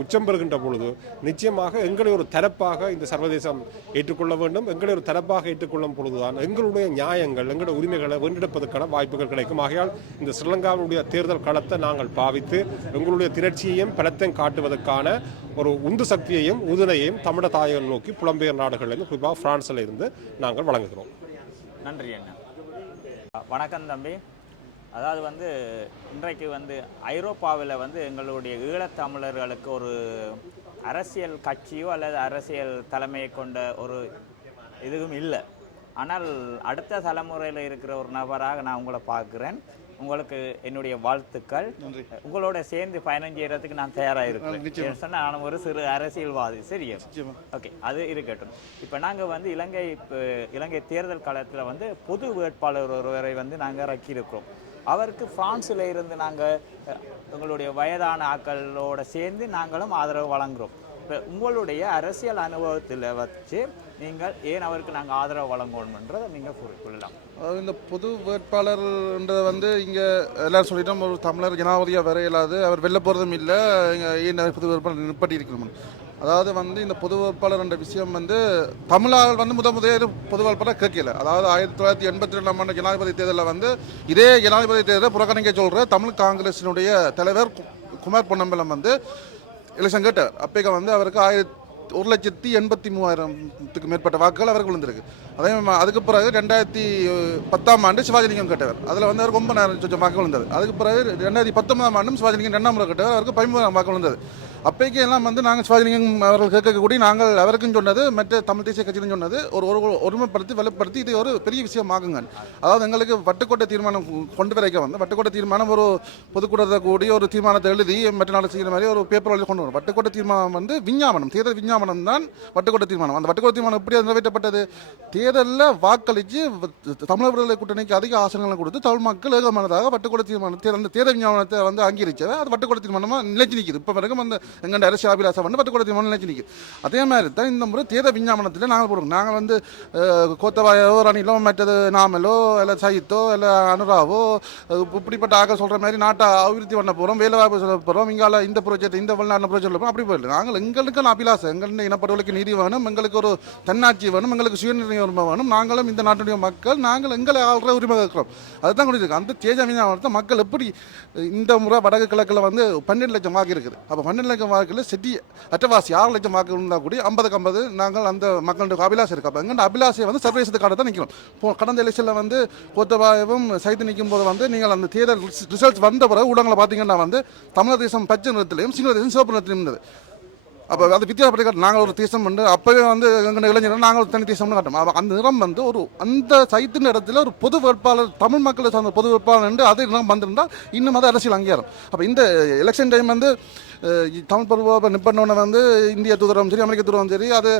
உச்சம் பெறுகின்ற பொழுது நிச்சயமாக எங்களை ஒரு தரப்பாக இந்த சர்வதேசம் ஏற்றுக்கொள்ள வேண்டும். எங்களை ஒரு தரப்பாக ஏற்றுக்கொள்ளும் பொழுதுதான் எங்களுடைய நியாயங்கள் எங்களுடைய உரிமைகளை வென்றெடுப்பதற்கான வாய்ப்புகள் கிடைக்கும். ஆகையால் இந்த ஸ்ரீலங்காவுடைய தேர்தல் களத்தை நாங்கள் பாவித்து எங்களுடைய திரட்சியையும் பலத்தையும் காட்டுவதற்கான ஒரு உந்து சக்தியையும் உதுணையையும் தமிழ தாயகம் நோக்கி புலம்பெயர் நாடுகளிலிருந்து குறிப்பாக பிரான்ஸில் இருந்து நாங்கள் வழங்குகிறோம். நன்றி அண்ணா. வணக்கம் தம்பி. அதாவது வந்து இன்றைக்கு வந்து ஐரோப்பாவில் வந்து எங்களுடைய ஈழத்தமிழர்களுக்கு ஒரு அரசியல் கட்சியோ அல்லது அரசியல் தலைமையை கொண்ட ஒரு இதுவும் இல்லை. ஆனால் அடுத்த தலைமுறையில் இருக்கிற ஒரு நபராக நான் உங்களை பார்க்குறேன். உங்களுக்கு என்னுடைய வாழ்த்துக்கள். உங்களோட சேர்ந்து பயணம் செய்யறதுக்கு நான் தயாராக இருக்கிறேன் சொன்னா நான் ஒரு சிறு அரசியல்வாதி சரியா? ஓகே அது இருக்கட்டும். இப்போ நாங்கள் வந்து இலங்கை இலங்கை தேர்தல் காலத்தில் வந்து பொது வேட்பாளர் ஒருவரை வந்து நாங்கள் இறக்கியிருக்கிறோம் அவருக்கு பிரான்ஸில் இருந்து நாங்கள் எங்களுடைய வயதான ஆட்களோட சேர்ந்து நாங்களும் ஆதரவு வழங்குறோம். இப்போ உங்களுடைய அரசியல் அனுபவத்தில் வச்சு நீங்கள் ஏன் அவருக்கு நாங்கள் ஆதரவு வழங்கணுன்றதை நீங்கள் குறிப்பிடலாம் அதாவது இந்த பொது வேட்பாளர்ன்றது வந்து இங்கே எல்லாரும் சொல்லிட்டோம் ஒரு தமிழர் ஜனாதிபதியாக வர இயலாது அவர் வெளில போகிறதும் இல்லை இங்கே ஏன் பொது வேட்பாளர் நிப்பாட்டி இருக்கணும் அதாவது வந்து இந்த பொது வேட்பாளர் என்ற விஷயம் வந்து தமிழால் வந்து முத முதல் பொது வேட்பாளர் கேட்கல. அதாவது ஆயிரத்தி தொள்ளாயிரத்தி எண்பத்தி ரெண்டாம் ஆண்டு ஜனாதிபதி தேர்தலில் வந்து இதே ஜனாதிபதி தேர்தலை புறக்கணிக்க சொல்கிற தமிழ் காங்கிரசினுடைய தலைவர் குமார் பொன்னம்பலம் வந்து எலெக்ஷன் கேட்டார். அப்பேக்க வந்து அவருக்கு ஆயிரத்தி ஒரு லட்சத்தி எண்பத்தி மூவாயிரத்துக்கு மேற்பட்ட வாக்குகள் அவருக்கு விழுந்திருக்கு. அதே அதுக்கு பிறகு ரெண்டாயிரத்தி பத்தாம் ஆண்டு சிவாஜிலிங்கம் கேட்டவர். அதில் வந்து அவருக்கு ரொம்ப நேரம் வாக்கு விழுந்தது. அதுக்கு பிறகு ரெண்டாயிரத்தி பத்தொன்பதாம் ஆண்டும் சிவாஜிலிங்கம் ரெண்டாம் முறை கேட்டவர். அவருக்கு பதிமூணாயிரம் வாக்கு விழுந்தது. அப்பைக்கு எல்லாம் வந்து நாங்கள் சிவாஜிலிங்கம் அவர்கள் கேட்கக்கூடிய நாங்கள் அவருக்கும் சொன்னது மற்ற தமிழ் தேசிய கட்சியிலும் சொன்னது ஒரு ஒரு ஒருமைப்படுத்தி வலுப்படுத்தி இது ஒரு பெரிய விஷயமாகுங்க. அதாவது எங்களுக்கு வட்டுக்கோட்டை தீர்மானம் கொண்டு வரைக்க வந்து வட்டுக்கோட்டை தீர்மானம் ஒரு பொதுக்கூட்டத்தை கூடி ஒரு தீர்மானத்தை எழுதி மற்ற நாடு செய்கிற மாதிரி ஒரு பேப்பர் வழி கொண்டு வரும். வட்டுக்கோட்டை தீர்மானம் வந்து விஞ்ஞாபனம் தேர்தல் விஞ்ஞாபனம் தான் வட்டுக்கோட்டை தீர்மானம். அந்த வட்டுக்கோட்டை தீர்மானம் எப்படி நிறைவேற்றப்பட்டது? தேர்தலில் வாக்களித்து தமிழர் விடுதலை கூட்டணிக்கு அதிக ஆசனங்களை கொடுத்து தமிழ் மக்கள் ஏகமானதாக வட்டுக்கோட்டை தீர்மானம் அந்த தேர்தல் விஞ்ஞாபனத்தை வந்து அங்கீகரிச்சதை அது வட்டுக்கோட்டை தீர்மானமாக நிலைச்சு நிற்கிது இப்போ வரைக்கும் அந்த எங்கள் அரசியல் அபிலாசம் வந்து பத்து தீர்மானம் நிலைச்சு அதே மாதிரி தான் இந்த முறை தேர்தல் விஞ்ஞாபனத்தில் நாங்கள் போடுவோம். நாங்கள் வந்து கோத்தவாயோ ரணிலோ மற்றது நாமலோ இல்லை சயித்தோ இல்லை அனுராவோ இப்படிப்பட்ட ஆக சொல்கிற மாதிரி நாட்டை அபிவிருத்தி பண்ண போகிறோம் வேலை வாய்ப்பு சொல்ல போகிறோம் இங்கால இந்த ப்ராஜெக்ட் இந்த வெளிநாட்டு ப்ராஜெக்ட் போகிறோம் அப்படி போயிடல நாங்கள் எங்களுக்கு அபிலாசம் எங்களுடைய இனப்படுகொலைக்கு நீதி வேணும் எங்களுக்கு ஒரு தன்னாட்சி வேணும் எங்களுக்கு சுயநிர்ணய உரிமை வேணும். நாங்களும் இந்த நாட்டுடைய மக்கள் நாங்கள் எங்களை ஆள்ற உரிமை இருக்கிறோம் அதுதான் கொடுத்துருக்கு. அந்த தேஜ விஞ்ஞாபனத்தை மக்கள் எப்படி இந்த முறை வடக்கு கிழக்கில் வந்து பன்னெண்டு லட்சம் வாக்கு இருக்குது அப்போ பன்னெண்டு லட்சம் வாக்குல செட்டி அட்டவாசி ஆறு லட்சம் வாக்கு இருந்தால் கூட ஐம்பதுக்கு ஐம்பது நாங்கள் அந்த மக்களுடைய அபிலாசம் இருக்கு எங்கள் அபிலாசையை வந்து சர்வதேசத்துக்காக தான் நிற்கிறோம் இப்போ கடந்த எலெக்ஷனில் வந்து கோத்தபாயவும் சைத்து நிற்கும் போது வந்து நீங்கள் அந்த தேர்தல் ரிசல்ட்ஸ் வந்த பிறகு ஊடகங்களை பார்த்தீங்கன்னா வந்து தமிழக தேசம் பச்சை நிறத்திலையும் சிங்கள தேசம் சிவப்பு நிறத்திலையும் இருந்தது. அப்போ அது வித்தியாசப்பட்டு காட்டும் நாங்கள் ஒரு தீசம் வந்து அப்போவே வந்து எங்கள் இளைஞர்கள் நாங்கள் ஒரு தனி தீசம்னு காட்டோம். அந்த நிறம் வந்து ஒரு அந்த சைத்தின் இடத்துல ஒரு பொது வேட்பாளர் தமிழ் மக்களை சார்ந்த பொது வேட்பாளர் என்று அதே நிறம் வந்திருந்தால் இன்னும் அது அரசியல் அங்கீகாரம். அப்போ இந்த எலெக்ஷன் டைம் வந்து தமிழ் பருவ நிப்பட்டவனை வந்து இந்திய தூதரம் சரி அமெரிக்க தூதரம் சரி அது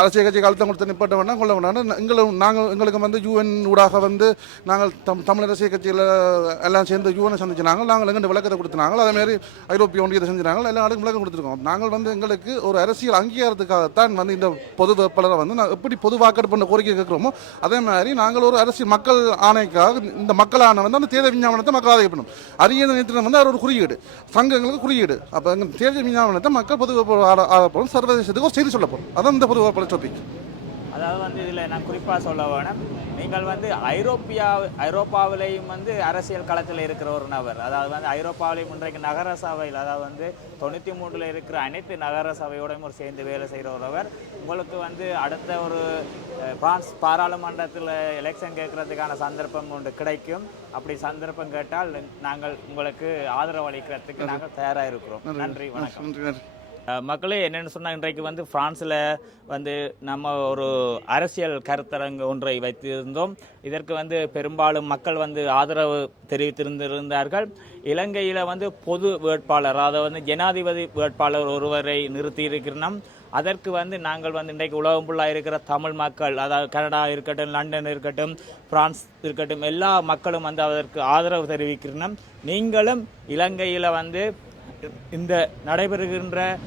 அரசியல் கட்சி காலத்தில் கொடுத்த நிப்பட்ட வேணா கொள்ள வேணாம் எங்களும் நாங்கள் எங்களுக்கு வந்து யூஎன் ஊடாக வந்து நாங்கள் தம் தமிழ் அரசியல் கட்சியில் எல்லாம் சேர்ந்து யூஎனை சந்திச்சினாங்க நாங்கள் எங்கள் விளக்கத்தை கொடுத்தாங்க அதேமாதிரி ஐரோப்பிய ஒன்றியத்தை செஞ்சினாங்க எல்லா நாடுக்கும் விளக்கம் கொடுத்துருக்கோம். நாங்கள் வந்து எங்களுக்கு ஒரு அரசியல் அங்கீகாரத்துக்காகத்தான் வந்து இந்த பொது வேட்பாளரை வந்து நான் எப்படி பொது வாக்கெடுப்பு பண்ண கோரிக்கை கேட்குறோமோ அதே மாதிரி நாங்கள் ஒரு அரசியல் மக்கள் ஆணைக்காக இந்த மக்கள் ஆணை வந்து அந்த தேர்தல் விஞ்ஞாபனத்தை மக்கள் ஆதரிக்கணும். அரிய நேரத்தில் வந்து அவர் ஒரு குறியீடு. சங்கங்களுக்கு குறியீடு. அப்போ தேர்தல் விஞ்ஞாபனத்தை மக்கள் பொது வேட்பாளர் ஆட சர்வதேசத்துக்கு ஒரு செய்தி சொல்ல போகிறோம் அதான் இந்த பொது வேட்பாளர் டாபிக் அதாவது வந்து இதில் நான் குறிப்பாக சொல்ல வேணும். நீங்கள் வந்து ஐரோப்பியா ஐரோப்பாவிலேயும் வந்து அரசியல் களத்தில் இருக்கிற ஒரு நபர். அதாவது வந்து ஐரோப்பாவிலேயும் இன்றைக்கு நகர சபையில் அதாவது வந்து தொண்ணூற்றி மூன்றில் இருக்கிற அனைத்து நகர சபையோடையும் ஒரு சேர்ந்து வேலை செய்கிற ஒருவர் உங்களுக்கு வந்து அடுத்த ஒரு பிரான்ஸ் பாராளுமன்றத்தில் எலெக்ஷன் கேட்கறதுக்கான சந்தர்ப்பம் ஒன்று கிடைக்கும். அப்படி சந்தர்ப்பம் கேட்டால் நாங்கள் உங்களுக்கு ஆதரவு அளிக்கிறதுக்கு நாங்கள் தயாராக இருக்கிறோம். நன்றி. வணக்கம். மக்களே என்னென்னு சொன்னால் இன்றைக்கு வந்து ஃப்ரான்ஸில் வந்து நம்ம ஒரு அரசியல் கருத்தரங்கு ஒன்றை வைத்திருந்தோம். இதற்கு வந்து பெரும்பாலும் மக்கள் வந்து ஆதரவு தெரிவித்திருந்திருந்தார்கள். இலங்கையில் வந்து பொது வேட்பாளர் அதாவது வந்து ஜனாதிபதி வேட்பாளர் ஒருவரை நிறுத்தியிருக்கிறோம். அதற்கு வந்து நாங்கள் வந்து இன்றைக்கு உலகம் ஃபுல்லாக இருக்கிற தமிழ் மக்கள் அதாவது கனடா இருக்கட்டும் லண்டன் இருக்கட்டும் பிரான்ஸ் இருக்கட்டும் எல்லா மக்களும் வந்து அதற்கு ஆதரவு தெரிவிக்கிறோம். நீங்களும் இலங்கையில் வந்து இந்த நடைபெறுகின்ற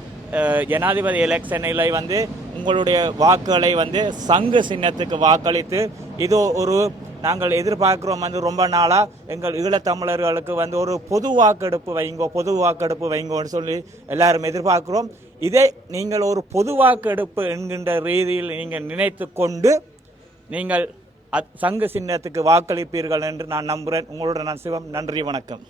ஜனாதிபதி எலெக்ஷனில் வந்து உங்களுடைய வாக்குகளை வந்து சங்கு சின்னத்துக்கு வாக்களித்து இது ஒரு நாங்கள் எதிர்பார்க்குறோம் வந்து ரொம்ப நாளாக எங்கள் ஈழத்தமிழர்களுக்கு வந்து ஒரு பொது வாக்கெடுப்பு வைங்கோ பொது வாக்கெடுப்பு வைங்கோன்னு சொல்லி எல்லாரும் எதிர்பார்க்குறோம். இதை நீங்கள் ஒரு பொது வாக்கெடுப்பு என்கின்ற ரீதியில் நீங்கள் நினைத்து கொண்டு நீங்கள் அத்- சங்கு சின்னத்துக்கு வாக்களிப்பீர்கள் என்று நான் நம்புகிறேன் உங்களோட நான் சிவம் நன்றி வணக்கம்.